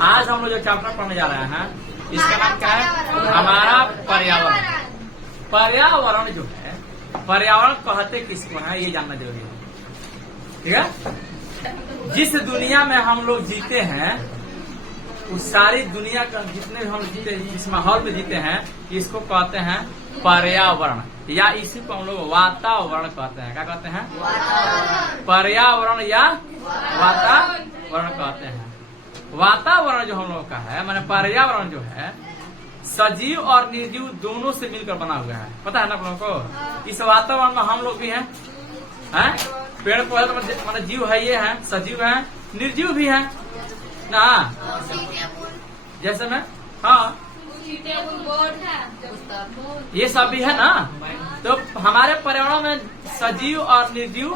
आज हम लोग जो चैप्टर पढ़ने जा रहे हैं इसका नाम क्या है? हमारा पर्यावरण। पर्यावरण जो है, पर्यावरण कहते किसको है ये जानना जरूरी है। ठीक है। जिस दुनिया में हम लोग जीते हैं उस सारी दुनिया का जितने हम जीते, जिस माहौल में जीते हैं, इसको कहते हैं पर्यावरण, या इसी को हम लोग वातावरण कहते हैं। क्या कहते हैं? पर्यावरण या वातावरण कहते हैं। वातावरण जो हम लोग का है, माने पर्यावरण जो है सजीव और निर्जीव दोनों से मिलकर बना हुआ है। पता है ना आप लोगों को? इस वातावरण में हम लोग भी हैं, पेड़ पौधे मतलब जीव है, ये है, सजीव है, निर्जीव भी है ना। जैसे में ये सब भी है ना। तो हमारे पर्यावरण में सजीव और निर्जीव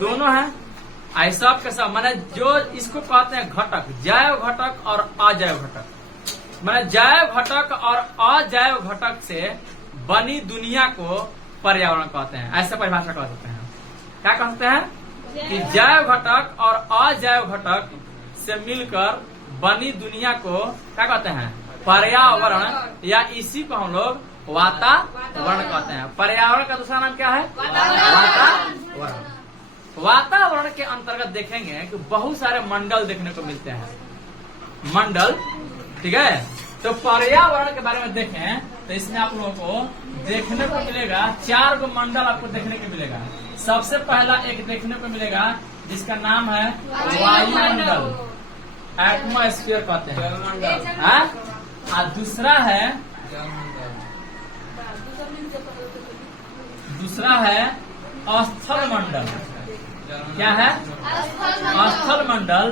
दोनों है। ऐसा के सब माने जो इसको कहते हैं घटक, जैव घटक और अजैव घटक। माने जैव घटक और अजैव घटक से बनी दुनिया को पर्यावरण कहते हैं। ऐसे परिभाषा कर सकते हैं। क्या कहते हैं कि जैव घटक और अजैव घटक से मिलकर बनी दुनिया को क्या कहते हैं? पर्यावरण, या इसी को हम लोग वातावरण कहते हैं। पर्यावरण का दूसरा नाम क्या है? वातावरण। वातावरण के अंतर्गत देखेंगे कि बहुत सारे मंडल देखने को मिलते हैं। मंडल, ठीक है। तो पर्यावरण के बारे में देखें तो इसमें आप लोगों को देखने को मिलेगा 4 गो मंडल आपको देखने को मिलेगा। सबसे पहला एक देखने को मिलेगा जिसका नाम है वायुमंडल, एटमॉस्फेयर कहते हैं। और दूसरा है स्थल मंडल। क्या है? स्थल मंडल।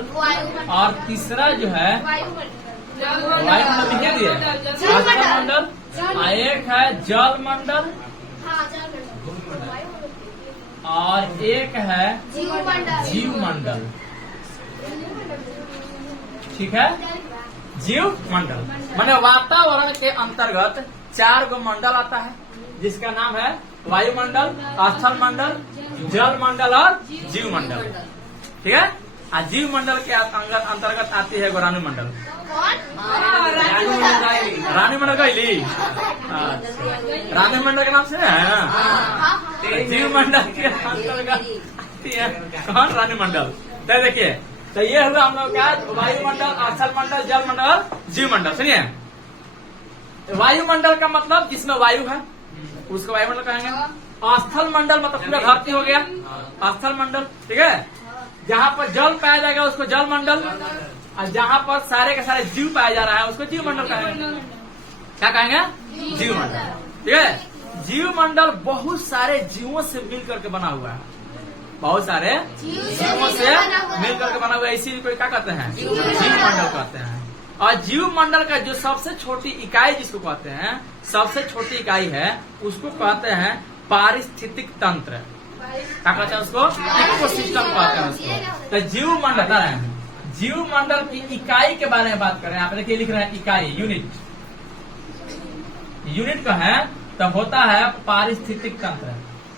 और तीसरा जो है वायुमंडल लिखे दिए, स्थल मंडल। एक है जल मंडल और एक है जीव मंडल। ठीक है। जीव मंडल माने वातावरण के अंतर्गत 4 गो मंडल आता है जिसका नाम है वायुमंडल, स्थल मंडल, जल मंडल और जीव मंडल। ठीक है। और जीव मंडल के अंतर्गत आती है रानी मंडल। रानी मंडल कहली, रानी मंडल के नाम से है ना। जीव मंडल के अंतर्गत आती है कौन? रानी मंडल। तो देखिए, तो ये हुआ हम लोग का वायुमंडल, स्थल मंडल, जल मंडल और जीव मंडल। सुनिए, वायुमंडल का मतलब जिसमें वायु है उसको वायुमंडल कहेंगे। स्थल मंडल मतलब पूरा धरती हो गया स्थल मंडल। ठीक है। जहाँ पर जल पाया जाएगा उसको जल मंडल, और जहाँ पर सारे के सारे जीव पाया जा रहा है उसको जीव मंडल कहेंगे। क्या कहेंगे? जीव मंडल। ठीक है। जीव मंडल बहुत सारे जीवों से मिलकर के बना हुआ है, बहुत सारे जीवों से मिलकर के बना हुआ है, इसीलिए क्या कहते हैं? जीव मंडल कहते हैं। और जीव मंडल का जो सबसे छोटी इकाई जिसको कहते हैं, सबसे छोटी इकाई है, उसको कहते हैं पारिस्थितिक तंत्र। क्या कहते हैं उसको? इकोसिस्टम कहते हैं उसको। तो जीव मंडल है। जीव मंडल की इकाई के बारे में बात करें, आप देखिए लिख रहे हैं इकाई, यूनिट। यूनिट का है तो होता है पारिस्थितिक तंत्र।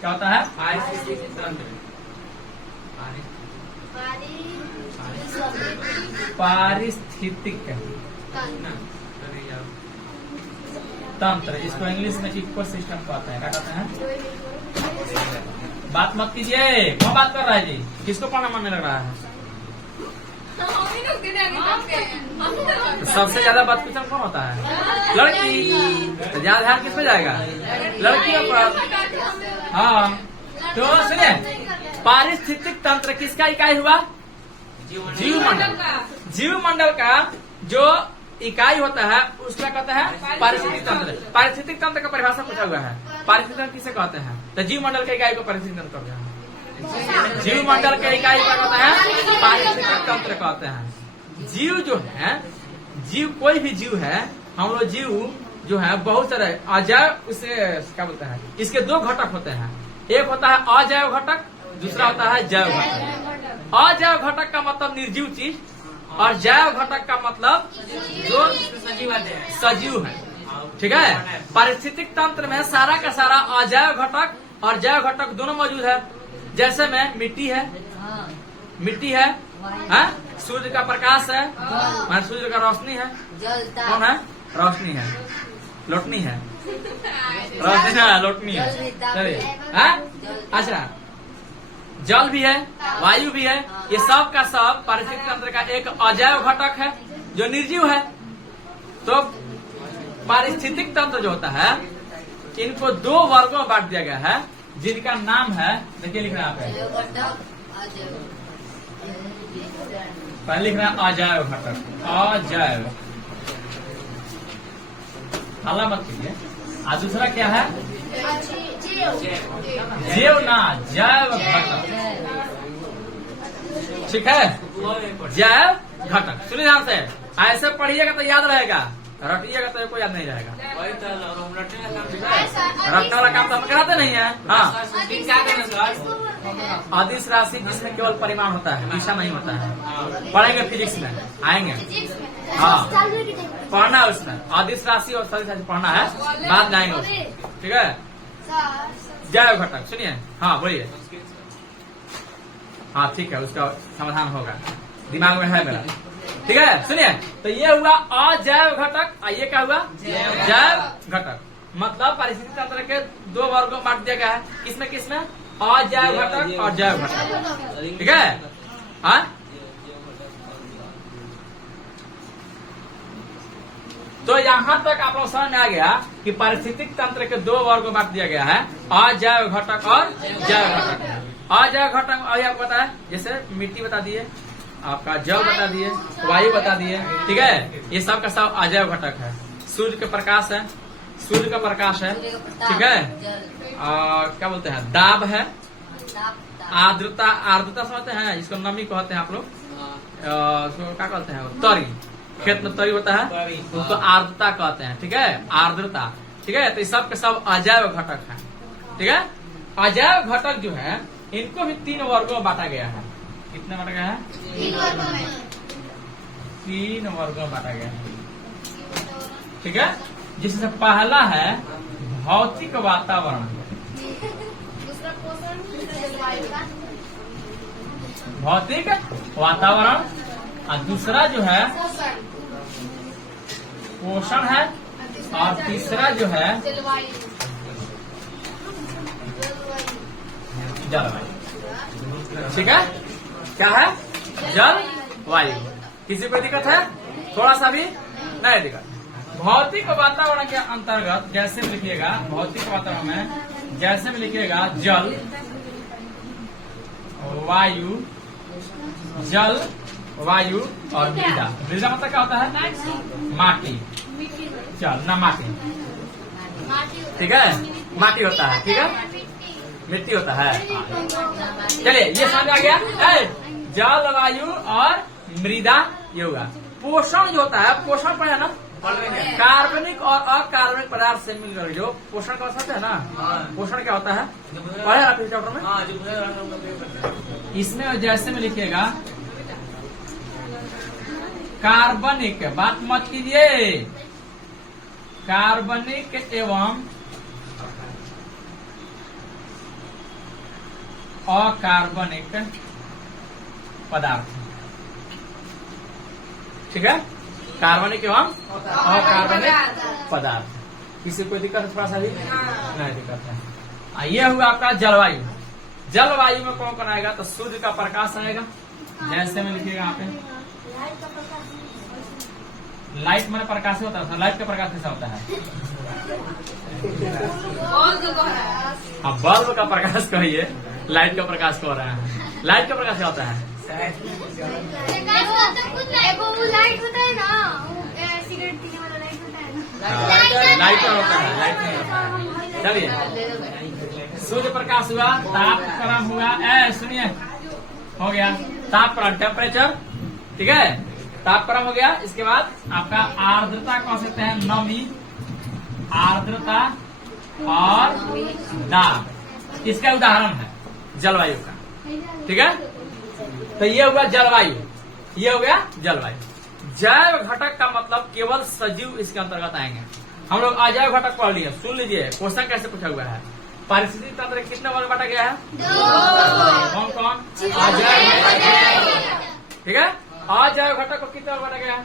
क्या होता है? पारिस्थितिक तंत्र। पारिस्थितिक तंत्र, इसको इंग्लिश में इकोसिस्टम कहते हैं। क्या कहते हैं? बात मत कीजिए, कौन बात कर रहा है जी? किसको पढ़ना मन लग रहा है? सबसे ज्यादा बात पूछना कौन होता है? लड़की। तो ज्यादा ध्यान किस पे जाएगा? लड़कियों पर। हाँ, तो सुनिए, पारिस्थितिक तंत्र किसका इकाई हुआ? जीव मंडल। जीव मंडल का जो इकाई होता है उसका कहते हैं पारिस्थितिक तंत्र। पारिस्थितिक तंत्र का परिभाषा पूछा हुआ है, पारिस्थितिक तंत्र किसे कहते हैं? तो जीव मंडल के इकाई को पारिस्थितिक तंत्र कहते हैं। जीव मंडल के इकाई क्या कहते हैं? पारिस्थितिक तंत्र कहते हैं। जीव जो है, जीव कोई भी जीव है, हम लोग जीव जो है बहुत सारे अजैव, उसे क्या बोलते हैं? इसके 2 घटक होते हैं, एक होता है अजैव घटक, दूसरा होता है जैव घटक। अजैव घटक का मतलब निर्जीव चीज, और जैव घटक का मतलब जो सजीव है। ठीक है। पारिस्थितिक तंत्र में सारा का सारा अजैव घटक और जैव घटक दोनों मौजूद है। जैसे में मिट्टी है, है? सूर्य का प्रकाश है, माने सूर्य का रोशनी है। कौन है? रोशनी है, लोटनी है, रोशनी है, लोटनी है। चलिए, अच्छा, जल भी है, वायु भी है, ये सब का सब पारिस्थितिक तंत्र का एक अजैव घटक है जो निर्जीव है। तो पारिस्थितिक तंत्र जो होता है इनको दो वर्गों में बांट दिया गया है, जिनका नाम है, देखिए लिख रहे हैं आप, पहले लिख रहे हैं अजैव घटक, अजैव, हल्ला मत कीजिए। और दूसरा क्या है? जैव ना, जैव घटक, ठीक है, जैव घटक। सुनिए ध्यान से, ऐसे पढ़िएगा तो याद रहेगा, रटिएगा तो कोई याद नहीं रहेगा। रटने वाला काम तो हम कराते नहीं है। हाँ, अदिश राशि जिसमें केवल परिमाण होता है, दिशा नहीं होता है। पढ़ेंगे फिजिक्स में, आएंगे। हाँ, पढ़ना है उसमें, अदिश राशि और सदिश राशि पढ़ना है, बाद में आएंगे उसमें, ठीक है। जैव घटक, सुनिए, हाँ बोलिए। हाँ ठीक है, उसका समाधान होगा, दिमाग में है मेरा, ठीक है। सुनिए, तो ये हुआ अजैव घटक, ये क्या हुआ? जैव घटक। मतलब पारिस्थितिक तंत्र के दो वर्गों में बांट दिया गया है, किसमें किसमें? अजैव घटक और जैव घटक, ठीक है। हाँ, तो यहाँ तक आप लोग समझ में आ गया कि पारिस्थितिक तंत्र के दो वर्गों में बांट दिया गया है, अजैव घटक और जैव घटक। अजैव घटक अभी आपको पता है, जैसे मिट्टी बता दिए, आपका जल बता दिए, वायु बता दिए, ठीक है। ये सब का सब अजैव घटक है। सूर्य का प्रकाश है, सूर्य का प्रकाश है, ठीक है। क्या बोलते हैं? दाब है, आर्द्रता, आर्द्रता समझते हैं, जिसको नमी कहते हैं आप लोग, क्या कहते हैं? तरी, खेत में तरी होता है, उसको आर्द्रता कहते हैं, ठीक है, आर्द्रता, ठीक है। तो ये सब के सब अजैव घटक है, ठीक है। अजैव घटक जो है इनको भी तीन वर्गों में बांटा गया है। कितने बांटा गया है? 3 वर्गों में, 3 वर्गों में बांटा गया है, ठीक है। जिससे पहला है भौतिक वातावरण, दूसरा पोषण, जलवायु का, भौतिक वातावरण, और दूसरा जो है पोषण है, और तीसरा जो है जलवायु, जलवायु, ठीक है। क्या है? जल वायु। किसी को दिक्कत है? थोड़ा सा भी नहीं दिक्कत। भौतिक वातावरण के अंतर्गत जैसे में लिखिएगा, भौतिक वातावरण में जैसे में लिखिएगा जल, वायु, जल, वायु और मृदा। मृदा मतलब क्या होता है? माटी, चल ना माटी, ठीक है, माटी होता है, ठीक है, मिट्टी होता है। चलिए, ये समझ आ गया। जल, वायु और मृदा, ये होगा। पोषण जो होता है, पोषण पढ़े ना, कार्बनिक और अकार्बनिक पदार्थ से मिलकर जो पोषण का सकते है ना, पोषण क्या होता है? पढ़े आप इस चैप्टर में। इसमें जैसे में लिखिएगा कार्बनिक, बात मत कीजिए, कार्बनिक एवं अकार्बनिक पदार्थ, ठीक है। कार्बनिक एवं अकार्बनिक पदार्थ। किसी कोई दिक्कत है? थोड़ा सा भी नहीं दिक्कत है। ये हुआ आपका जलवायु। जलवायु में कौन कौन आएगा? तो सूर्य का प्रकाश आएगा, जैसे में लिखिएगा यहाँ पे। लाइट मैंने प्रकाश होता है, लाइट का प्रकाश कैसा होता है? अब बल्ब का प्रकाश कहिए, लाइट का प्रकाश कह रहे हैं। लाइट का प्रकाश क्या होता है? वो लाइट होता है ना, सिगरेट पीने वाला लाइट होता है ना, लाइट होता है, लाइट नहीं होता है। चलिए, सूर्य प्रकाश हुआ, तापक्रम हुआ, सुनिए, हो गया तापक्रम, टेम्परेचर, ठीक है, तापक्रम हो गया। इसके बाद आपका आर्द्रता कह सकते हैं, नमी, आर्द्रता और दाब, इसका उदाहरण है जलवायु का, ठीक है। तो ये हुआ जलवायु, ये हो गया जलवायु। जैव घटक का मतलब केवल सजीव इसके अंतर्गत आएंगे। हम लोग अजैव घटक पढ़ लिए, सुन लीजिए क्वेश्चन कैसे पूछा हुआ है। पारिस्थितिक तंत्र कितने वर्ग बांटा गया है? 2। कौन कौन? अजैव, ठीक है। और जैव घटक को कितने बार बांटा गया?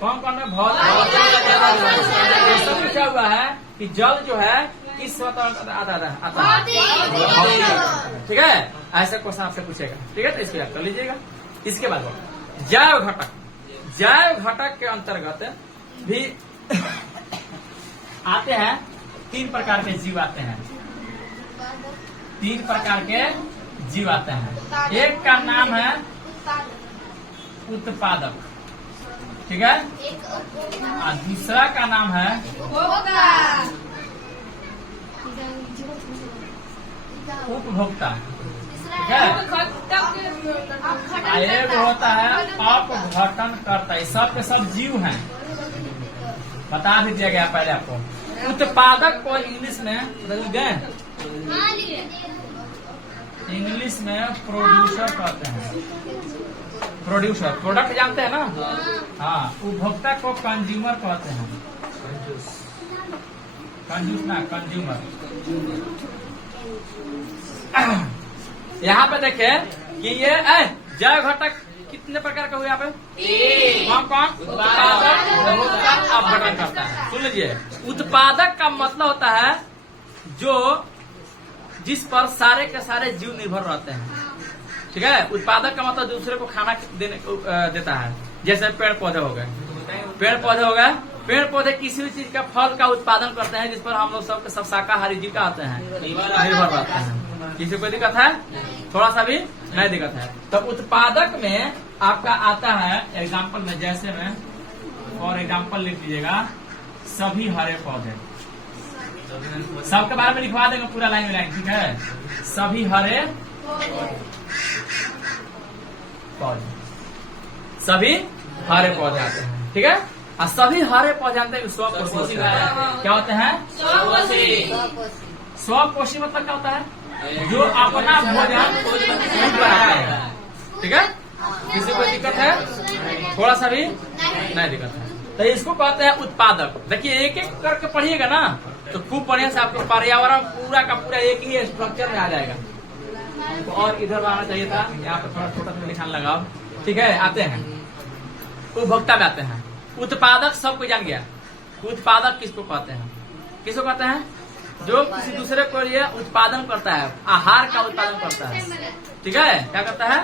कौन कौन में? भौतिक। पूछा हुआ है कि जल जो है किस स्वतः आता है? ठीक है, ऐसा क्वेश्चन आपसे पूछेगा। ठीक है, तो इसको याद कर लीजिएगा। इसके बाद जैव घटक, जैव घटक के अंतर्गत भी आते हैं 3 प्रकार के जीव आते हैं। 3 प्रकार के जीव आते हैं। एक का नाम है उत्पादक, ठीक है, और दूसरा का नाम है उपभोक्ता, ठीक है। एक होता है अपघटन करता है। सब के सब जीव हैं, बता भी दिया गया पहले आपको। उत्पादक को इंग्लिश में बदल गए, इंग्लिश में प्रोड्यूसर कहते हैं। प्रोड्यूसर, प्रोडक्ट जानते हैं ना? हाँ। उपभोक्ता को कंज्यूमर कहते हैं। कंजूस ना, कंज्यूमर। यहाँ पे देखें कि ये जैव घटक कितने प्रकार का हुआ यहाँ पे? कौन कौन? उत्पादक, उपभोक्ता, अपघटन करता है। सुन लीजिए, उत्पादक का मतलब होता है जो जिस पर सारे के सारे जीव निर्भर रहते हैं, ठीक है। उत्पादक का मतलब दूसरे को खाना देता है। जैसे पेड़ पौधे हो गए, पेड़ पौधे हो गए। पेड़ पौधे किसी भी चीज का फल का उत्पादन करते हैं जिस पर हम लोग सब शाकाहारी जीव का आते हैं, निर्भर रहते हैं। किसी कोई दिक्कत है? थोड़ा सा भी नहीं दिक्कत है। तो उत्पादक में आपका आता है एग्जाम्पल में, जैसे में और एग्जाम्पल लिख लीजिएगा, सभी हरे पौधे। सबके बारे में लिखवा देंगे पूरा लाइन में लाइन, ठीक है। सभी हरे पौधे, सभी हरे पौधे आते हैं, ठीक है। और सभी हरे पौधे जानते हैं स्वपोषी क्या होते हैं? स्वपोषी मतलब क्या होता है? जो अपना भोजन खुद बनाता है, ठीक है। किसी को दिक्कत है? थोड़ा सा भी नहीं दिक्कत है। तो इसको कहते हैं उत्पादक। देखिए एक एक करके पढ़िएगा ना तो खूब बढ़िया से आपको पर्यावरण पूरा का पूरा एक ही स्ट्रक्चर में आ जाएगा। तो और इधर आना चाहिए था, यहाँ पर थोड़ा छोटा सा निशान लगाओ, ठीक है। आते हैं उपभोक्ता में आते हैं। उत्पादक सबको जान गया। उत्पादक किसको कहते हैं? किसको कहते हैं? जो किसी दूसरे को लिए उत्पादन करता है, आहार का उत्पादन करता है, ठीक है। क्या करता है?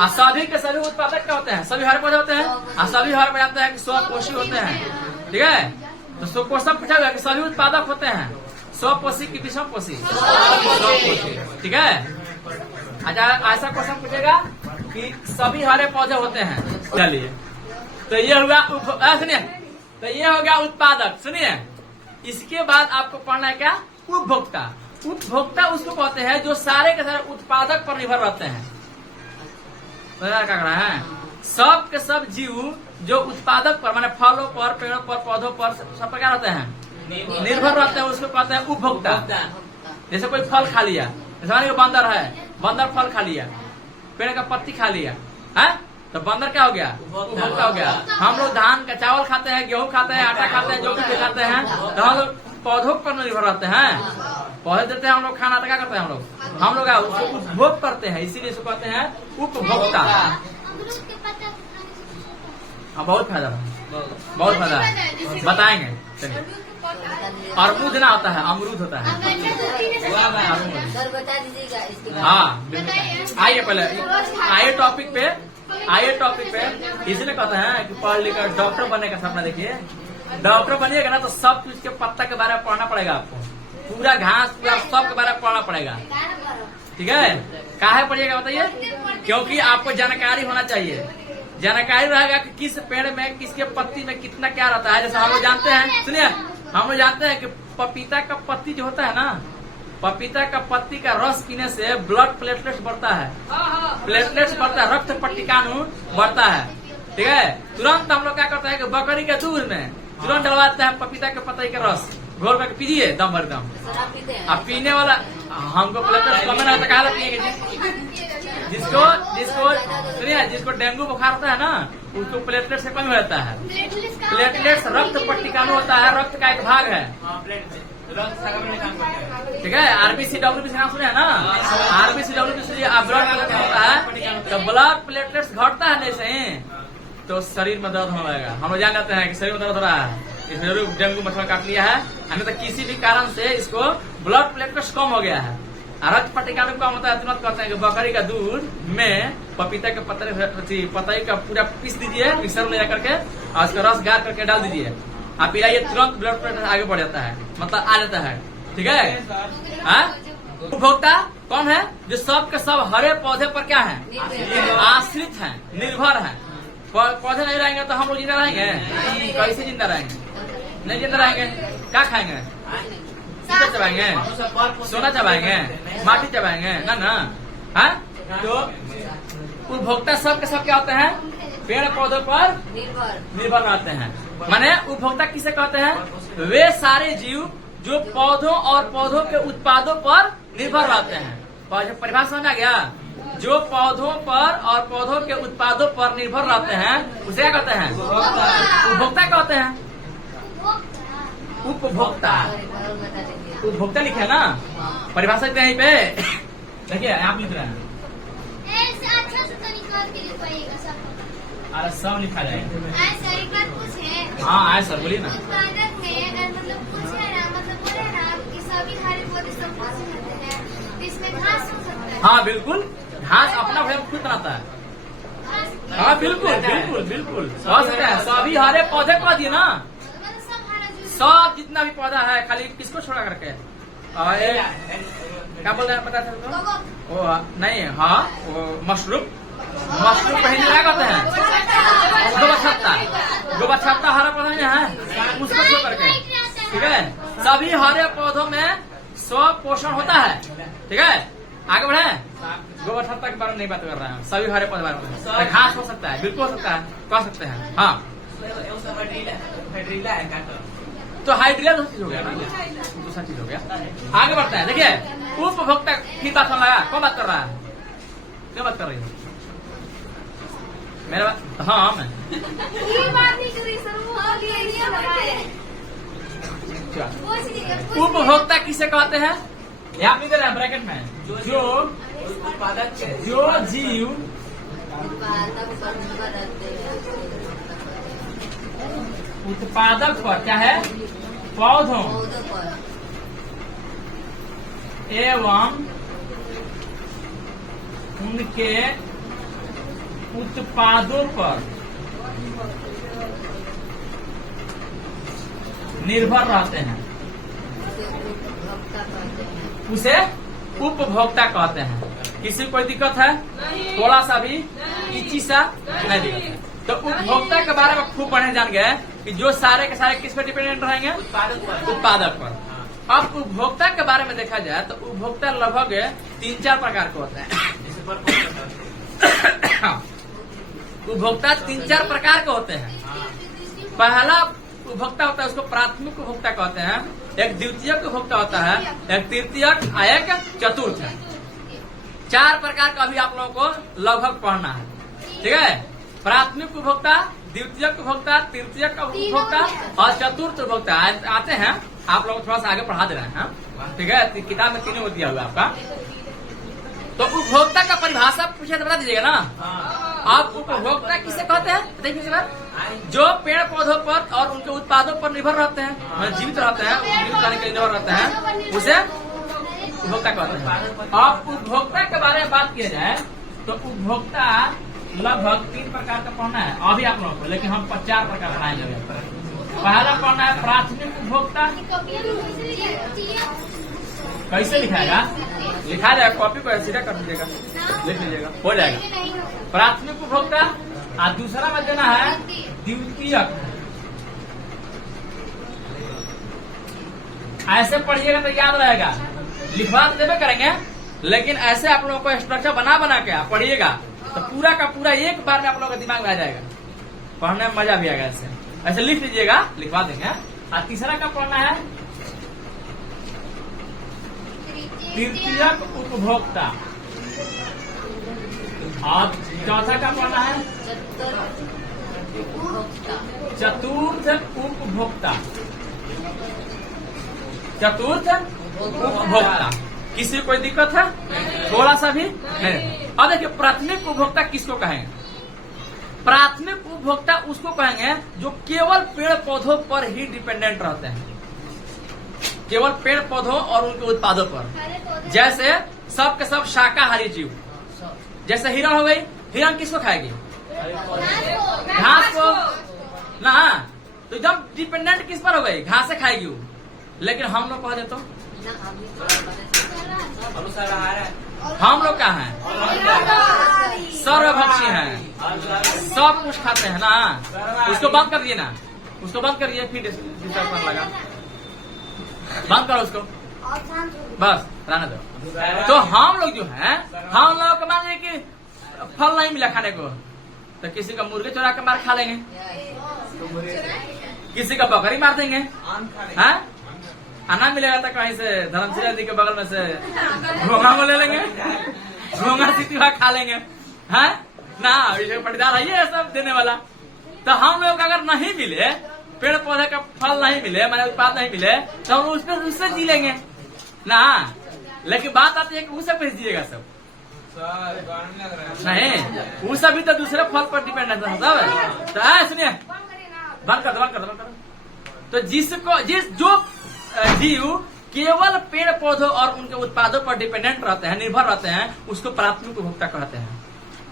और सभी के सभी उत्पादक क्या होते हैं? सभी हरे पौधे होते हैं। और सभी हर में जानते हैं कि स्वपोषी होते हैं, ठीक है। तो स्वपोषक पूछा गया कि सभी उत्पादक होते हैं, स्वपोषी की विषमपोषी, ठीक है। अच्छा, ऐसा क्वेश्चन पूछेगा कि सभी हरे पौधे होते हैं। चलिए, तो ये हुआ सुनिए, तो ये हो गया उत्पादक। सुनिए, इसके बाद आपको पढ़ना है क्या? उपभोक्ता। उपभोक्ता उसको कहते हैं जो सारे के सारे उत्पादक पर निर्भर रहते हैं। क्या कर रहा है? सब के सब जीव जो उत्पादक पर, माने फलों पर, पेड़ों पर, पौधों पर सब प्रकार होते हैं, निर्भर रहते हैं, उसको कहते हैं उपभोक्ता। जैसे कोई फल खा लिया, जैसे बंदर है, बंदर फल खा लिया, पेड़ का पत्ती खा लिया, है तो बंदर क्या हो गया? उपभोक्ता हो गया। हम लोग धान का चावल खाते हैं, गेहूं खाते हैं, आटा खाते हैं, जो कुछ खाते हैं, तो हम लोग पौधों पर निर्भर रहते हैं। पौधे देते हैं हम लोग खाना, तो क्या करते हैं हम लोग उसको उपभोग करते हैं, इसीलिए इसको कहते हैं उपभोक्ता। हाँ, बहुत फायदा है, बहुत फायदा है, बताएंगे। चलिए, अमरूद ना होता है, अमरूद होता है। हाँ, आइए पहले आइए टॉपिक पे, इसलिए कहते हैं कि पढ़ लिख कर डॉक्टर बनने का सपना देखिए। डॉक्टर बनिएगा ना तो सब चीज के पत्ता के बारे में पढ़ना पड़ेगा आपको, पूरा घास पूरा सब के बारे में पढ़ना पड़ेगा, ठीक है। काहे पढ़िएगा बताइए? क्योंकि आपको जानकारी होना चाहिए। जानकारी रहेगा कि किस पेड़ में, किसके पत्ती में कितना क्या रहता है। जैसे हम लोग जानते हैं, सुनिए, हम लोग जानते हैं कि पपीता का पत्ती जो होता है ना, पपीता का पत्ती का रस पीने से ब्लड प्लेटलेट्स बढ़ता है, प्लेटलेट्स बढ़ता है, रक्त पट्टिकाणु बढ़ता है, ठीक है। तुरंत हम लोग क्या करते हैं कि बकरी के दूध में तुरंत डलवाते हैं पपीता के पत्ती का रस, घोल करके पीजिए दम भर दम। अब पीने वाला हमको प्लेटलेट्स कम ना होता, कहा पिएंगे? जिसको सुनिए, जिसको डेंगू बुखार होता है ना, उसको प्लेटलेट से कम रहता है। प्लेटलेट्स रक्त पट्टिकाणु होता है, रक्त का एक भाग है, ठीक है। RBCWBC नाम सुने हैं ना? RBCWBC आप ब्लड प्लेटलेट्स होता है, तो ब्लड प्लेटलेट्स घटता है नहीं सही तो शरीर में दर्द होने लगेगा। हम लोग जान जाते हैं कि शरीर में दर्द हो रहा है, इसमें जरूर डेंगू मच्छर काट लिया है, हमें तो किसी भी कारण से इसको ब्लड प्लेटलेट्स कम हो गया है। रक्त पट्टिकाणु का होता है, तुरंत कहते हैं कि बकरी का दूध में पपीता के पतई का पूरा पीस दीजिए मिक्सर में जाकर के और उसका रस गार करके डाल दीजिए, आप पिलाइए, तुरंत ब्लड प्रेशर आगे बढ़ जाता है, मतलब आ जाता है। ठीक है। उपभोक्ता कौन है? जो सब के सब हरे पौधे पर क्या है? आश्रित है, निर्भर है। पौधे नहीं रहेंगे तो हम लोग जिंदा रहेंगे? कैसे जिंदा रहेंगे? नहीं जिंदा रहेंगे। क्या खाएंगे? चबाएंगे, सोना चबाएंगे, माटी चबाएंगे ना ना। है तो उपभोक्ता सब के सब क्या होते हैं? पेड़ पौधों पर निर्भर रहते हैं। माने उपभोक्ता किसे कहते हैं? वे सारे जीव जो पौधों और पौधों के उत्पादों पर निर्भर रहते हैं। परिभाषा समझ आ गया? जो पौधों पर और पौधों के उत्पादों पर निर्भर रहते हैं उसे क्या कहते हैं? उपभोक्ता कहते हैं। उपभोक्ता, उपभोक्ता लिखे ना, परिभाषा लिखते हैं यहीं पे। देखिए आप लिख रहे हैं, अच्छा से तरीका के लिखवाइएगा सब। अरे सब लिखा जाएगा। ऐसा एक बात पूछे। हाँ आए सर बोलिए ना। उत्पादक में मतलब पूछे ना, मतलब बोले ना कि सभी हरे पौधे सब घास खाते हैं, तो इसमें घास हो सकता है? हाँ बिल्कुल, घास अपना भ्रम खुद बनाता है। हाँ बिल्कुल बिल्कुल बिल्कुल कह सकते हैं। सभी हरे पौधे कह दिए ना, मतलब सब हरा जो सब जितना भी पौधा है, खाली किसको छोड़ा करके क्या बोल रहे हैं पता था? वो नहीं, हाँ वो मशरूम कहीं क्या कहते हैं? गोबर छत्ता हरा पौधा नहीं है, उसको छोड़ करके। ठीक है। सभी हरे पौधों में स्व पोषण होता है। ठीक है। आगे बढ़े। गोबर छत्ता के बारे में नहीं बात कर रहे हैं, सभी हरे पौधे बारे में। घास हो सकता है, बिल्कुल हो सकता है, कह सकते हैं। हाँ तो हाइड्रिया दूसरी चीज हो गया ना, दूसरा चीज हो गया। आगे बढ़ता है। देखिए उपभोक्ता की बात सुन लगा, कौन बात कर रहा है? क्या बात कर रही है? मेरा बात, हाँ मैं ये बात नहीं कर रही सर, वो उपभोक्ता किसे कहते हैं? यहाँ भी दे रहे हैं ब्रैकेट में, जो जीव उत्पादक पर क्या है? पौधों एवं उनके उत्पादों पर निर्भर रहते हैं उसे उपभोक्ता कहते हैं। किसी को कोई दिक्कत है? थोड़ा सा भी इची सा नहीं दिक्कत है। तो उपभोक्ता के बारे में खूब बढ़िया जान गए कि जो सारे के सारे किस पर डिपेंडेंट रहेंगे? उत्पादक पर। अब उपभोक्ता के बारे में देखा जाए तो उपभोक्ता लगभग 3-4 प्रकार के होते हैं। उपभोक्ता 3-4 प्रकार के होते हैं। पहला उपभोक्ता होता है उसको प्राथमिक उपभोक्ता कहते हैं, एक द्वितीयक उपभोक्ता होता है, एक तृतीयक, एक चतुर्थ है। 4 प्रकार का अभी आप लोगों को लगभग पढ़ना है। ठीक है। प्राथमिक उपभोक्ता, द्वितीयक उपभोक्ता, तृतीयक उपभोक्ता और चतुर्थ उपभोक्ता आते हैं। आप लोग थोड़ा सा आगे पढ़ा दे रहे हैं। ठीक है। किताब में तीनों दिया हुआ आपका। तो उपभोक्ता का परिभाषा पूछे तो बता दीजिएगा ना। आप उपभोक्ता किसे कहते हैं? देखिए जो पेड़ पौधों पर और उनके उत्पादों पर निर्भर रहते हैं, जीवित रहते हैं, जीवित रहने के लिए निर्भर रहते हैं, उसे उपभोक्ता कहते हैं। अब उपभोक्ता के बारे में बात किया जाए तो उपभोक्ता लगभग 3 प्रकार का पढ़ना है अभी आप लोगों को, लेकिन हम 4 प्रकार पढ़ाएंगे। पहला पढ़ना है प्राथमिक उपभोक्ता। कैसे लिखाएगा? लिखा जाएगा, कॉपी को सीधा कर दीजिएगा, लिख लीजिएगा, हो जाएगा। प्राथमिक उपभोक्ता और दूसरा में देना है द्वितीयक। ऐसे पढ़िएगा तो याद रहेगा, लिखवा तो देवे करेंगे, लेकिन ऐसे आप लोगों को स्ट्रक्चर बना के आप पढ़िएगा तो पूरा का पूरा एक बार में आप लोगों के दिमाग में आ जाएगा, पढ़ने में मजा भी आएगा। ऐसे लिख लीजिएगा, लिखवा देंगे। और तीसरा का पढ़ना है तृतीयक उपभोक्ता और चौथा का पढ़ना है चतुर्थ उपभोक्ता। चतुर्थ उपभोक्ता। किसी को कोई दिक्कत है? थोड़ा सा भी नहीं। अब देखिए प्राथमिक उपभोक्ता किसको कहेंगे? प्राथमिक उपभोक्ता उसको कहेंगे जो केवल पेड़ पौधों पर ही डिपेंडेंट रहते हैं, केवल पेड़ पौधों और उनके उत्पादों पर। जैसे सब के सब शाकाहारी जीव, जैसे हिरण हो गई। हिरण किसको खाएगी? घास को ना, तो एकदम डिपेंडेंट किस पर हो गई? घास से खाएगी वो। लेकिन हम लोग कह देते हम लोग क्या हैं? सर्वभक्षी हैं, सब कुछ खाते हैं ना। उसको बंद कर दिए ना, उसको बंद करिए, फिर डिस्टर्ब करने लगा। बंद करो उसको, बस रहने दो। तो हम लोग जो है, हम लोग को मान लीजिए कि फल नहीं मिला खाने को, तो किसी का मुर्गे चुरा के मार खा लेंगे, किसी का बकरी मार देंगे। हैं? खाना मिलेगा तो कहीं से धर्मशिला जी के बगल में से घोंगा को ले लेंगे, घोंगा सीतिवा खा लेंगे। हैं ना, पटीदार है ये सब देने वाला। तो हम लोग अगर नहीं मिले, पेड़ पौधे का फल नहीं मिले, मैंने उत्पाद नहीं मिले, तो हम उस पर उससे जी लेंगे ना। लेकिन बात आती है कि उसे भेज दिएगा सब नहीं, वो सभी तो दूसरे फल पर डिपेंडेंट है। तो सुनिए, बंद कर दो। तो जिसको जो जीव केवल पेड़ पौधों और उनके उत्पादों पर डिपेंडेंट रहते हैं, निर्भर रहते हैं, उसको प्राथमिक उपभोक्ता कहते हैं।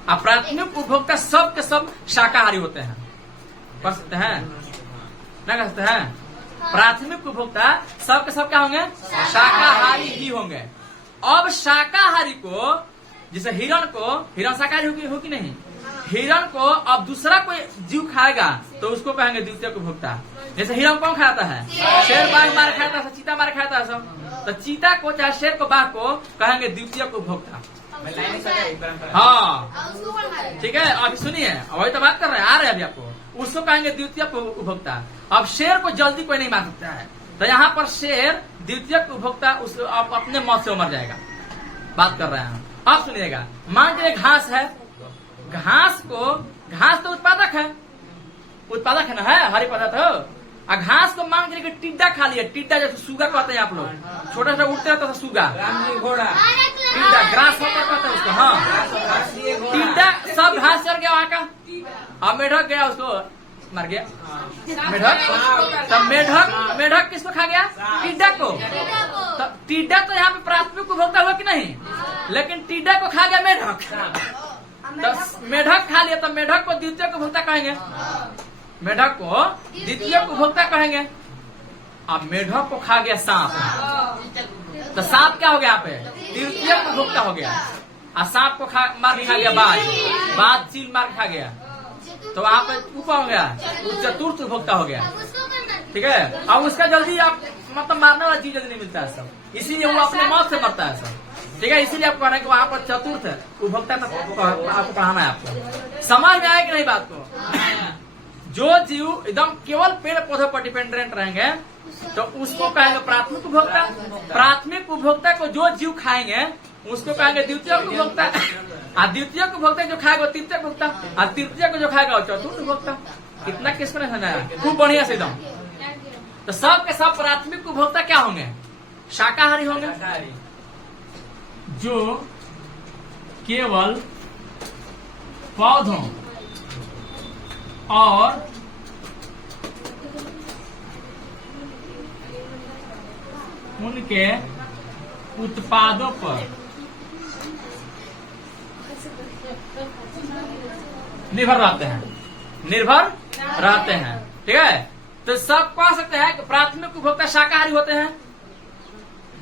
अब प्राथमिक उपभोक्ता सब के सब शाकाहारी होते हैं। पढ़ सकते हैं ना? कह सकते हैं प्राथमिक उपभोक्ता सब के सब क्या होंगे? शाकाहारी ही होंगे। अब शाकाहारी को, जैसे हिरण को, हिरण शाकाहारी हो कि नहीं? हिरण को अब दूसरा कोई जीव खाएगा तो उसको कहेंगे द्वितीयक उपभोक्ता। जैसे हिरण कौन खाता है? शेर बाघ मार खाता है, चीता मार खाता है सब। तो चीता को चाहे शेर को, बाघ को कहेंगे द्वितीयक उपभोक्ता। हाँ ठीक है, अभी सुनिए, वही तो बात कर रहे हैं, आ रहे हैं अभी आपको। उसको कहेंगे द्वितीयक उपभोक्ता। अब शेर को जल्दी कोई नहीं मार सकता है, तो यहाँ पर शेर द्वितीयक उपभोक्ता उस अपने मौत से मर जाएगा। बात कर रहे हैं। अब सुनिएगा, मान लीजिए घास है, घास तो उत्पादक है, उत्पादक है ना, है हरी पदार्थ हो। घास को मान लीजिए टिड्डा खा लिया, टिड्डा जैसे सूगा कहते हैं आप लोग, छोटा छोटा उठते रहता था सूगा, टिड्डा ग्रास होकर कहते हैं उसको। हाँ, टिड्डा सब घास चढ़ गया वहाँ का। अब मेढक गया, उसको मर गया मेढक। तब मेढक किसको खा गया? टिड्डा को। तो टिड्डा तो यहाँ पे प्राथमिक उपभोक्ता हुआ कि नहीं? लेकिन टिड्डा को खा गया मेढक, तो मेढक खा लिया, तो मेढक को द्वितीयक उपभोक्ता कहेंगे। मेढक को द्वितीयक उपभोक्ता कहेंगे। अब मेढक को खा गया सांप, तो सांप क्या हो गया? यहाँ पे तृतीयक उपभोक्ता हो गया। और सांप को मार खा गया बाज चील मार खा गया, तो वहाँ पे ऊपर हो गया, चतुर्थ उपभोक्ता हो गया। ठीक है, अब उसका जल्दी आप मतलब मारने वाला चीज जल्दी नहीं मिलता है सब, इसीलिए वो अपने मौत से मरता है सब। ठीक है, इसीलिए आपको कहना है कि वहाँ पर चतुर्थ उपभोक्ता आपको पढ़ाना है। आपको समझ में आया कि नहीं बात को? जो जीव एकदम केवल पेड़ पौधों पर डिपेंडेंट रहेंगे तो उसको कहेंगे प्राथमिक उपभोक्ता। प्राथमिक उपभोक्ता को जो जीव खाएंगे उसको कहेंगे द्वितीयक उपभोक्ता। और द्वितीयक उपभोक्ता जो खाएगा वो तृतीयक उपभोक्ता, और तृतीयक को जो खाएगा वो चतुर्थ उपभोक्ता। कितना किसको नहीं समझा? खूब बढ़िया से एकदम। तो सब के सब प्राथमिक उपभोक्ता क्या होंगे? शाकाहारी होंगे, जो केवल पौधों और उनके उत्पादों पर निर्भर रहते हैं। ठीक है, तो सब कह सकते हैं कि प्राथमिक उपभोक्ता शाकाहारी होते हैं।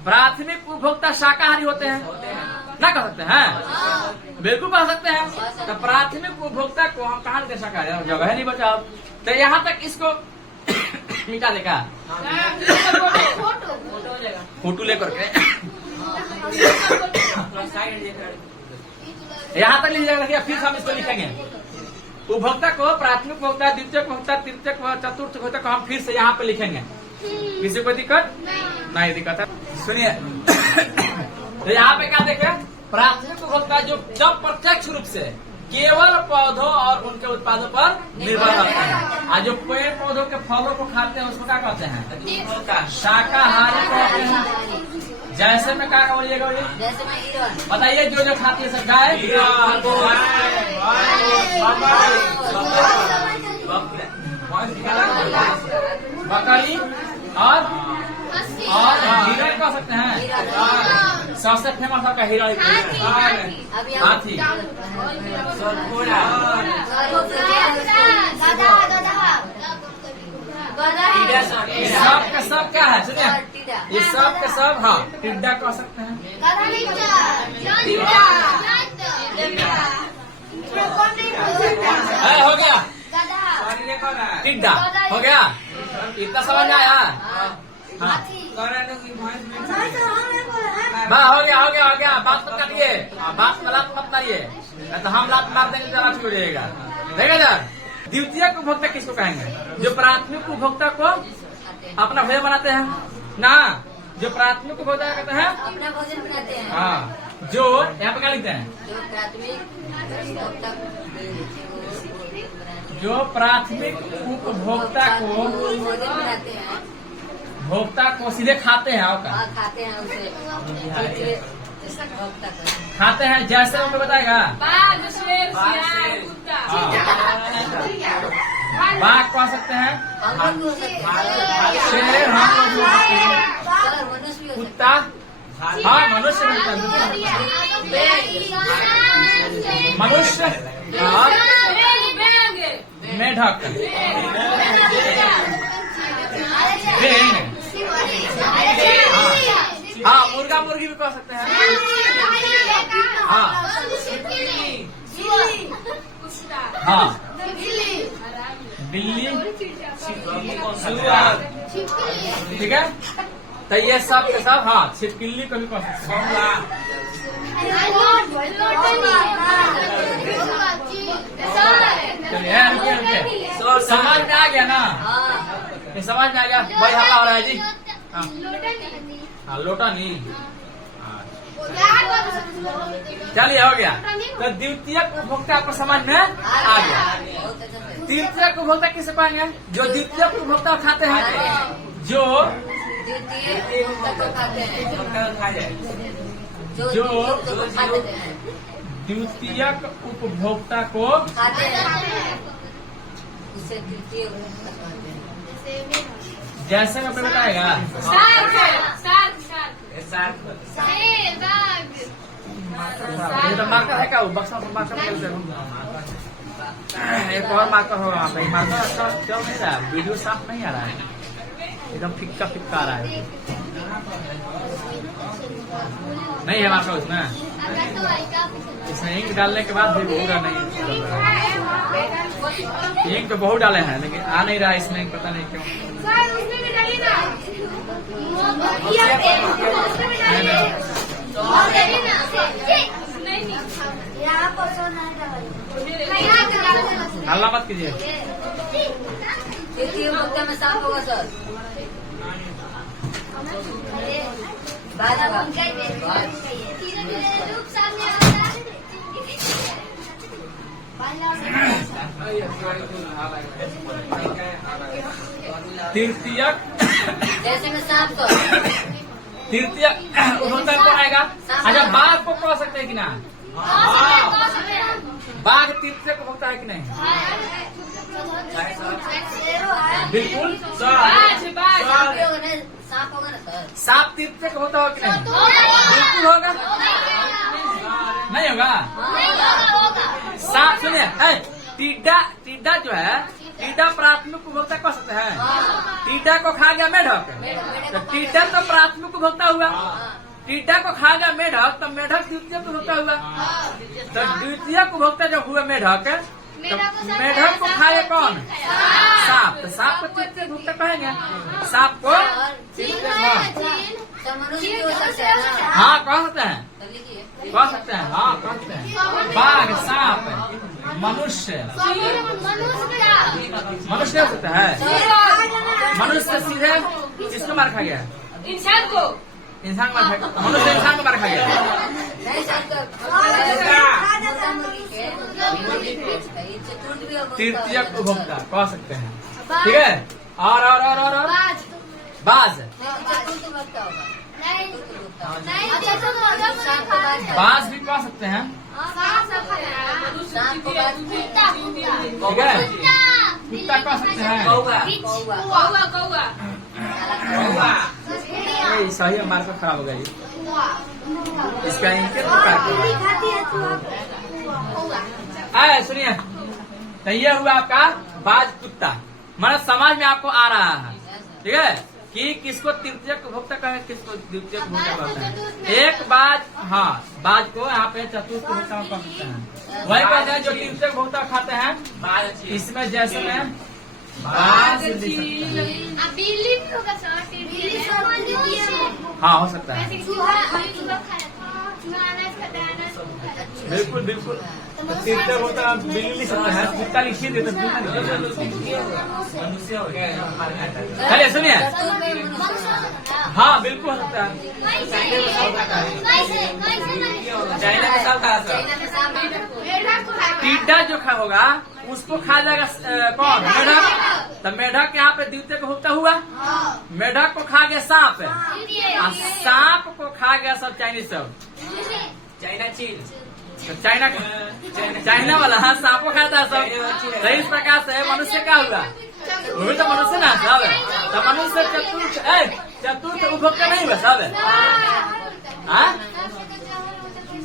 प्राथमिक उपभोक्ता शाकाहारी होते हैं ना, कह सकते हैं? बिल्कुल कह सकते हैं। तो प्राथमिक उपभोक्ता को हम कहाँ लेते? शाकाहारी, जगह नहीं बचा। तो यहाँ तक इसको मिटा देगा, फोटो लेकर के यहाँ तक लीजिएगा। फिर हम इसको लिखेंगे, उपभोक्ता को प्राथमिक उपभोक्ता, द्वितीयक उपभोक्ता, तृतीयक, चतुर्थ उपभोक्ता को हम फिर से यहाँ पे लिखेंगे। किसी को दिक्कत नहीं? दिक्कत है? सुनिए, तो यहाँ पे क्या देखे? प्राथमिक उपभोक्ता जो जब प्रत्यक्ष रूप से केवल पौधों और उनके उत्पादों पर निर्भर रहते हैं। और जो पेड़ पौधों के फलों को खाते हैं उसको क्या कहते हैं? शाकाहारी कहते हैं। जैसे में क्या बोलिएगा? जैसे मैं हिरण। बताइए जो जो खाती है सब? गाय, बकरी और हिरण कह सकते हैं। सबसे फेमस आपका हिरण, हाथी, सब के सब क्या है? सुनिए, ये सब के सब, हाँ, टिड्डा कह सकते हैं। हो गया टिड्डा, हो गया। इतना समझ आया? हाँ, हो गया हो गया हो गया। बात मत करिए, बात गलत मत करिए, तो हम लात मार देंगे तो हो जाएगा। देखा जाए, द्वितीयक उपभोक्ता किसको कहेंगे? जो प्राथमिक उपभोक्ता को अपना भोजन बनाते हैं ना। जो प्राथमिक उपभोक्ता कहते हैं अपना भोजन बनाते हैं। हाँ, जो यहाँ पे क्या लिखते हैं? जो प्राथमिक उपभोक्ता को भोजन बनाते हैं, भोक्ता को सीधे खाते हैं। आपका खाते हैं उसे खाते हैं। जैसे उनको बताएगा बाघ, शेर, सियार, कुत्ता। बाघ कह सकते हैं, शेर, कुत्ता, हाँ, मनुष्य मनुष्य, मेढक, हाँ, मुर्गा मुर्गी भी कह सकते हैं। हाँ हाँ, बिल्ली, ठीक है। तो ये सब के सब, हाँ, छिपकली को भी कह सकते हैं। चलिए, रुकिए। समझ में आ गया ना? ये समझ में आ गया? बड़ी हल्ला हो रहा है जी। हाँ, लोटा नहीं। चलिए, हो गया। तो द्वितीयक उपभोक्ता आपको समझ में आ गया। तृतीयक उपभोक्ता किसे पाएंगे? जो द्वितीयक उपभोक्ता खाते हैं, जो द्वितीयक उपभोक्ता को जैसे मैं बताएगा ये तो मार्कर है क्या? बक्सा मार्कर एक और मार्कर होगा वहाँ पे। मार्कर अच्छा चल नहीं रहा, वीडियो साफ नहीं आ रहा है, एकदम फिक्का फिक्का आ रहा है। नहीं है मार्कर उसमें। इसमें इंक डालने के बाद भी पूरा नहीं। इंक तो बहुत डाले हैं लेकिन आ नहीं रहा इसमें, पता नहीं क्यों। हल्ला मत कीजिए। में साफ होगा सर। तृतीयक जैसे में साफ कर। तृतीयक उपभोक्ता कौन आएगा? अच्छा, बाघ को कह सकते हैं कि ना? बाघ तृतीयक उपभोक्ता है कि नहीं? बिल्कुल। साफ होगा ना सर? सांप तृतीयक होता हो कि नहीं? बिल्कुल होगा। नहीं होगा? सांप, सुनिए, टिड्डा जो है, टिड्डा प्राथमिक उपभोक्ता कह सकते हैं। टिड्डा को खा गया मेढक, तो टिड्डा तो प्राथमिक उपभोक्ता हुआ। टिड्डा को खा गया मेढक, तो मेढक द्वितीयक उपभोक्ता हुआ। तो द्वितीयक उपभोक्ता जब हुआ मेढक, तो मेढक को खाए कौन? सांप। तो सांप को तृतीयक उपभोक्ता कहेंगे। सांप को हाँ कह सकते हैं, कह सकते हैं, हाँ कह सकते हैं। बाघ, सांप, मनुष्य, मनुष्य हो सकता है। मनुष्य सीधे किसको मार खा गया? इंसान को। इंसान मार खाएगा, मनुष्य इंसान को मार खाएगा। नहीं सर तो तृतीयक उपभोक्ता कह सकते हैं, ठीक है। और बाज, बाज भी कह सकते हैं, ठीक है। कुत्ता कह सकते हैं, सही है, मार्केट खराब हो गया जी इसका, इनके आए सुनिए। तो ये हुआ आपका बाज कुत्ता, मतलब समाज में आपको आ रहा है, ठीक है, कि किसको तृतीयक उपभोक्ता कहे, किसको द्वितीयक उपभोक्ता कहते हैं। एक बाज, हाँ बाज को यहाँ पे चतुर्थ उपभोक्ता कह सकते हैं। वही कहते हैं जो तृतीयक उपभोक्ता खाते हैं, इसमें जैसे में बाज, बिल्ली भी होगा सर, हाँ हो सकता है, बिल्कुल बिल्कुल। तो तृतीयक होता बिल्ली लिख सकते हैं, कुत्ता लिखिए देते चलिए सुनिए। हाँ बिल्कुल हो सकता है। टिड्डा जो खा होगा उसको खा जाएगा कौन, मेढक। तो मेढक यहाँ पे द्वितीयक उपभोक्ता हुआ, मेढक को खा गया सांप, और सांप को खा गया सब चाइनीज, सब चाइना चीन, तो चाइना वाला, हाँ सांप को खाता है सब। तो इस प्रकार से मनुष्य क्या हुआ, वो भी तो मनुष्य ना सब। तो मनुष्य चतुर्थ उपभोक्ता नहीं हुआ सब।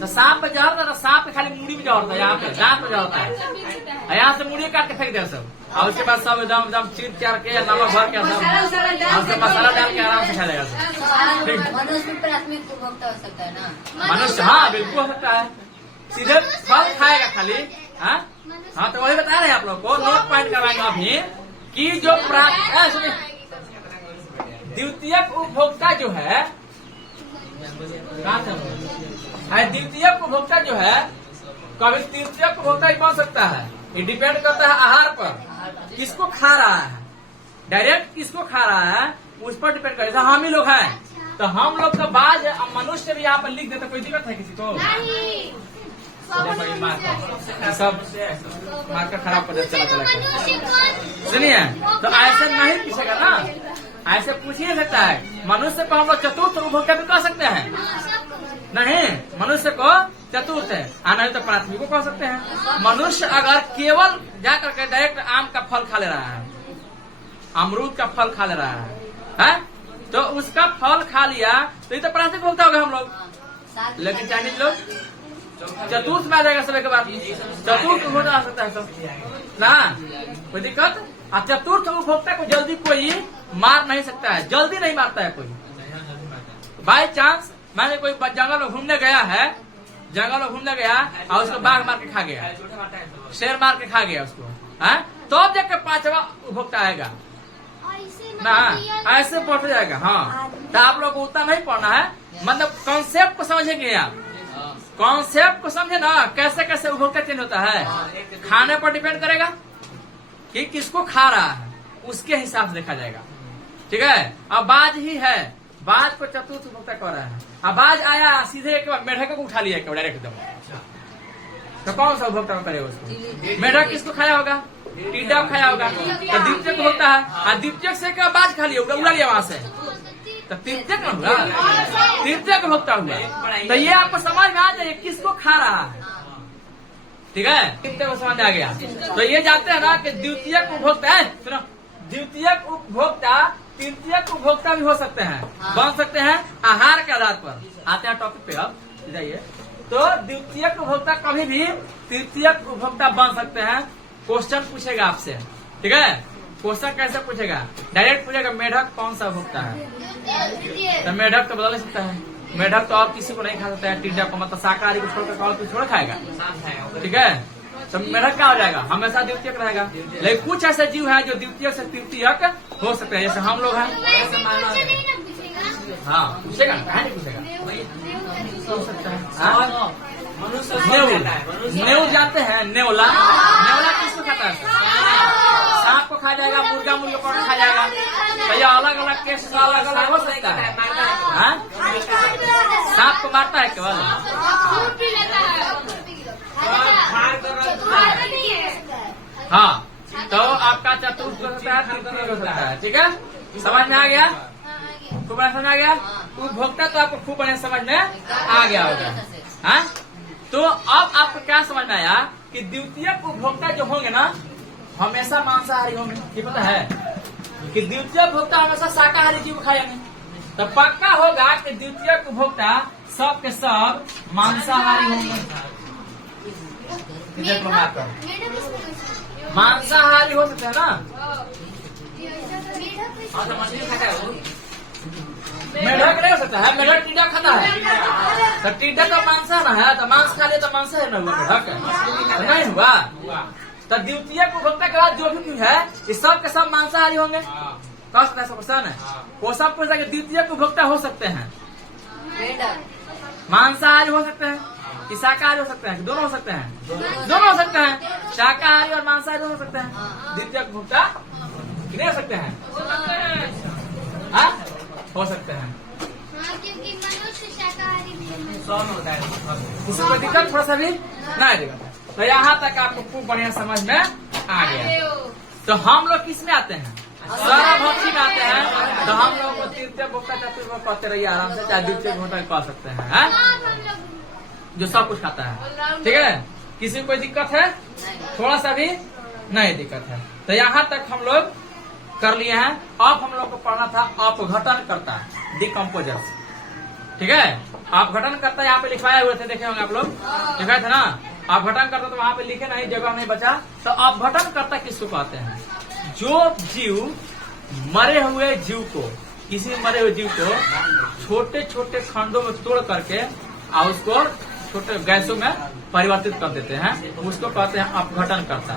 तो सांप पे जहर था, सांप पे खाली मुड़ी में जहर था, यहाँ पे दांत पे जहर था, यहाँ से मुड़ी काट के फेंक दिया सब। और उसके बाद सब एकदम चीर चार के नमक भर के सब मसाला डाल के आराम से खा जाएगा सब। मनुष्य प्राथमिक उपभोक्ता हो सकता है ना, मनुष्य, हाँ बिल्कुल हो सकता है, सीधे फल खाएगा खाली। हाँ तो वही बता रहे हैं आप लोग को, नोट पॉइंट करवाएंगे अभी कि जो द्वितीयक उपभोक्ता जो है, द्वितीयक उपभोक्ता जो है कभी तृतीयक उपभोक्ता ही बन सकता है। ये डिपेंड करता है आहार पर, किसको खा रहा है, डायरेक्ट किसको खा रहा है उस पर डिपेंड करता है। हम ही लोग हैं तो हम लोग का बाज मनुष्य भी यहाँ पर लिख देते, कोई दिक्कत है किसी को? सब मार्कर खराब कर देते चला चला। सुनिए, तो ऐसे नहीं पूछेगा ना, ऐसे पूछ ही सकता है। मनुष्य को हम लोग चतुर्थ उपभोक्ता भी कह सकते हैं, नहीं मनुष्य को चतुर्थ है, नहीं तो प्राथमिक को कह सकते हैं। मनुष्य अगर केवल जाकर के डायरेक्ट आम का फल खा ले रहा है, अमरूद का फल खा ले रहा है, तो उसका फल खा लिया तो ये तो प्राथमिक उपभोक्ता होगा हम लोग। लेकिन चाइनीज लोग चतुर्थ में आ जाएगा सब के बाद, चतुर्थ उपभोक्ता आ सकता है सब ना, कोई दिक्कत। और चतुर्थ उपभोक्ता को जल्दी कोई मार नहीं सकता है, जल्दी नहीं मारता है कोई। बाई चांस मैंने कोई जंगल में घूमने गया है, जंगल में घूमने गया और उसको बाघ मार के खा गया, शेर मार के खा गया उसको, तो अब जाकर पांचवा उपभोक्ता आएगा ना, ऐसे बढ़ जाएगा। हाँ तो आप लोग को उतना नहीं पढ़ना है, मतलब कॉन्सेप्ट को समझेंगे आप, कॉन्सेप्ट को समझे ना, कैसे कैसे उपभोक्ता चेंज होता है। खाने पर डिपेंड करेगा कि किसको खा रहा है, उसके हिसाब से देखा जाएगा, ठीक है। अब बाज ही है, बाज को चतुर्थ उपभोक्ता कह रहा है। अब बाज आया सीधे एक बार मेढक को उठा लिया डायरेक्ट एकदम, तो कौन सा उपभोक्ता करेगा उसको? मेढक किसको खाया होगा? टिड्डा खाया होगा, तो द्वितीयक होता है। और द्वितीयक से क्या बाज खा लिया, उड़ा लिया वहां से, तो तृतीयक न हुआ, तृतीयक उपभोक्ता हुआ। तो ये आपको समझ में आ जाए किसको खा रहा है, ठीक है, तृतीयक को समझ आ गया। तो ये जानते हैं ना कि द्वितीयक उपभोक्ता है, सुनो, द्वितीयक उपभोक्ता तृतीयक उपभोक्ता भी हो सकते हैं, बन सकते हैं आहार के आधार पर। आते हैं टॉपिक पे, अब जाइए। तो द्वितीयक उपभोक्ता कभी भी तृतीयक उपभोक्ता बन सकते हैं। क्वेश्चन पूछेगा आपसे, ठीक है, क्वेश्चन कैसे पूछेगा? डायरेक्ट पूछेगा मेढक कौन सा उपभोक्ता है, तो मेढक तो बदल सकता है, मेढक तो और किसी को नहीं खा सकता है, टिड्डा को मतलब शाकाहारी को छोड़कर और कुछ थोड़ा खाएगा, ठीक है। तो मेढक क्या हो जाएगा? हमेशा द्वितीयक रहेगा। लेकिन कुछ ऐसे जीव हैं जो द्वितीयक से तृतीयक हो सकते हैं, जैसे हम लोग हैं। हाँ पूछेगा, कहा नहीं पूछेगा, हो सकता है। नेऊ जानते हैं, नेवला, नेवला किसको खाता है? सांप को खा जाएगा, मुर्गा मुर्गा को खा जाएगा। तो ये अलग अलग केस अलग अलग हो सकता है। सांप को मारता है केवल? खून पी लेता है। हाँ, तो आपका चतुर्थ हो सकता है, तृतीय हो सकता है। ठीक है, समझ में आ गया? खूब बढ़िया समझ आ गया? उपभोक्ता तो आपको खूब बढ़िया समझ में आ गया होगा। हाँ, तो अब आपको क्या समझ में आया कि द्वितीयक उपभोक्ता जो होंगे ना, हमेशा मांसाहारी होंगे। ये पता है कि द्वितीय उपभोक्ता हमेशा शाकाहारी जीव खाएंगे। तो पक्का होगा कि द्वितीय उपभोक्ता सब के सब मांसाहारी होंगे। मांसाहारी हो सकते हैं ना? मेढक नहीं हो सकता है? मेढक टीडा खाता है, तो टीडा तो मांसा ना है, तो मांस खा ले तो मांसा है ना हुआ मेढक, तो नहीं हुआ। तो द्वितीय उपभोक्ता के बाद जो भी है ये सब के सब मांसाहारी होंगे। कह सकता है क्वेश्चन है, वो सब पूछता है कि द्वितीय उपभोक्ता हो सकते हैं, मांसाहारी हो सकते हैं कि शाकाहारी हो सकते हैं, दोनों हो सकते हैं? दोनों हो सकते हैं, शाकाहारी और मांसाहारी हो सकते हैं। द्वितीय उपभोक्ता नहीं हो सकते हैं? हाँ, हो सकते हैं। क्योंकि मनुष्य शाकाहारी भी है। उसमें कोई दिक्कत थोड़ा सा भी नहीं दिक्कत है। तो यहाँ तक आपको खूब बढ़िया समझ में आ गया। तो हम लोग किस में आते हैं? सर्वभक्षी में आते हैं। तो हम लोग को तृतीय भोक्ता चतुर्थ कहते रहिए आराम से, चाहे द्वितीय भोक्ता कह सकते हैं, जो सब कुछ खाता है। ठीक है, किसी को कोई दिक्कत है? थोड़ा सा भी नहीं दिक्कत है। तो यहाँ तक हम लोग कर लिए हैं। अब हम लोग को पढ़ना था अपघटन करता है, डिकम्पोजर्स। ठीक है, अपघटन करता यहाँ पे लिखवाए हुए थे, देखे होंगे आप लोग, लिखा था ना? अपघटन करता तो वहाँ पे लिखे नहीं, जगह नहीं बचा। तो अपघटन करता किसको कहते हैं? जो जीव मरे हुए जीव को, किसी मरे हुए जीव को छोटे छोटे खंडों में तोड़ करके और उसको छोटे गैसों में परिवर्तित कर देते हैं, उसको कहते हैं अपघटन करता।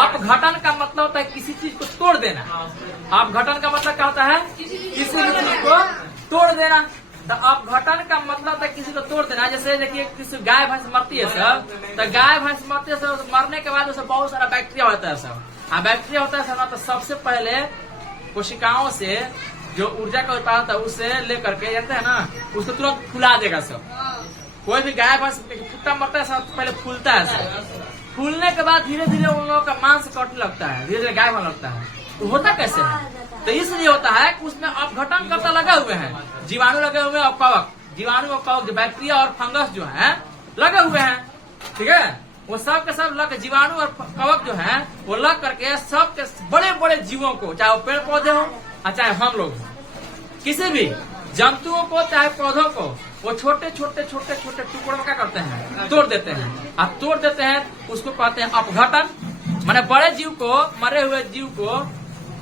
अपघटन का मतलब होता है किसी चीज को तोड़ देना। अपघटन का मतलब क्या होता है? किसी भी चीज को तोड़ देना। तो अपघटन का मतलब होता है किसी को तोड़ देना। जैसे देखिए, किसी गाय भैंस मरती है सब, तो गाय भैंस मरती है सब, मरने के बाद उसमें बहुत सारा बैक्टीरिया होता है सब। बैक्टीरिया होता है सब, तो सबसे पहले कोशिकाओं से जो ऊर्जा का उत्पादन होता है उससे लेकर के जाते हैं ना, उसको तुरंत फुला देगा सब। कोई भी गाय भैंस कुत्ता मरता है सब पहले फूलता है सब। फूलने के बाद धीरे धीरे उन लोगों का मांस कटने लगता है, धीरे धीरे गाय बनने लगता है। तो होता कैसे है? तो इसलिए होता है कि उसमें अपघटन करता लगे हुए हैं, जीवाणु लगे हुए हैं और कवक, जीवाणु और कवक, बैक्टीरिया और फंगस जो है लगे हुए हैं। ठीक है, वो सब के सब लग, जीवाणु और कवक जो है वो लग करके सब के बड़े बड़े जीवों को, चाहे वो पेड़ पौधे हो और चाहे हम लोग हो, किसी भी जंतुओं को चाहे पौधों को, वो छोटे छोटे छोटे छोटे टुकड़ों में क्या करते हैं? तोड़ देते हैं। अब तोड़ देते हैं उसको कहते हैं अपघटन। माने बड़े जीव को, मरे हुए जीव को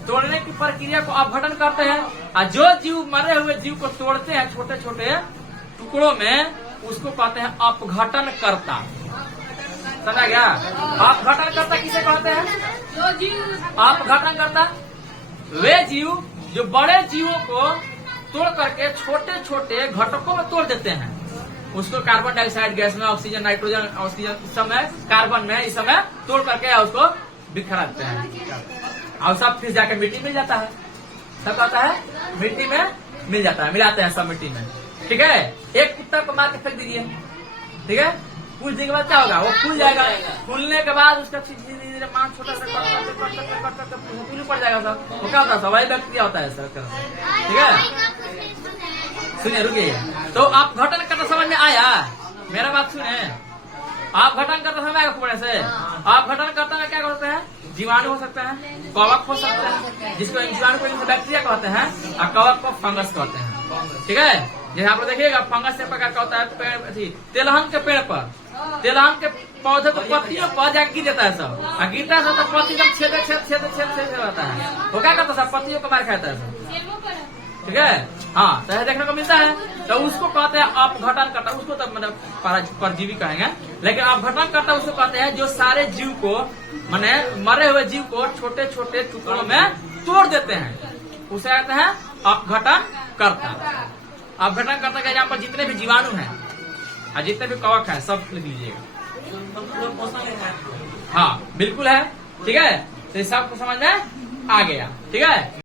तोड़ने की प्रक्रिया को अपघटन करते हैं। और जो जीव मरे हुए जीव को तोड़ते हैं छोटे छोटे टुकड़ों में, उसको कहते हैं अपघटन करता। समझा गया? अपघटन करता किसे कहते हैं? जो जीव अपघटन करता वे जीव जो बड़े जीवों को तोड़ करके छोटे छोटे घटकों में तोड़ देते हैं, उसको कार्बन डाइऑक्साइड गैस में, ऑक्सीजन, नाइट्रोजन, ऑक्सीजन, इस समय कार्बन में, इस समय तोड़ करके उसको बिखरा देते हैं और सब फिर जाकर मिट्टी मिल जाता है। सब कहता है मिट्टी में मिल जाता है, मिलाते हैं सब मिट्टी में। ठीक है, एक कुत्ता को मार के फेंक दीजिए, ठीक है, कुछ दिन के बाद क्या होगा? वो फूल जाएगा। फूलने के बाद उसका धीरे धीरे मांस छोटा सा कट पड़ जाएगा सब। वो क्या होता है? वही बैक्टीरिया होता है सर। ठीक है, सुनिए, रुकिए। तो अपघटन करना समझ में आया? मेरा बात सुने, अपघटन करता समझ आएगा खूब से। अपघटन करता में क्या करते हैं? जीवाणु हो सकते हैं, कवक हो सकते हैं, जिसको जीवाणु को बैक्टीरिया कहते हैं, और कवक को फंगस कहते हैं। ठीक है, जैसे आप लोग देखिएगा फंगस से प्रकार का होता है पेड़, तेलहन के पेड़ पर, तेलहन के पौधे को पत्तियों पर जाकर गिर जाता है सब, और गिरता है सब तो पत्ती एकदम छेद रहता है। वो क्या करता है? सब पत्तियों को मार खाता है सब। ठीक है, हाँ, तो देखने को मिलता है। तो उसको कहते हैं अपघटन करता। उसको तो मतलब परजीवी कहेंगे, लेकिन अपघटन करता उसको कहते हैं जो सारे जीव को, माने मरे हुए जीव को छोटे छोटे टुकड़ों में तोड़ देते हैं, उसे कहते हैं अपघटन करता। अपघटन करता के यहाँ पर जितने भी जीवाणु हैं और जितने भी कवक हैं सब लिख लीजिएगा। हाँ, बिल्कुल है। ठीक है, तो सबको समझ में आ गया। ठीक है।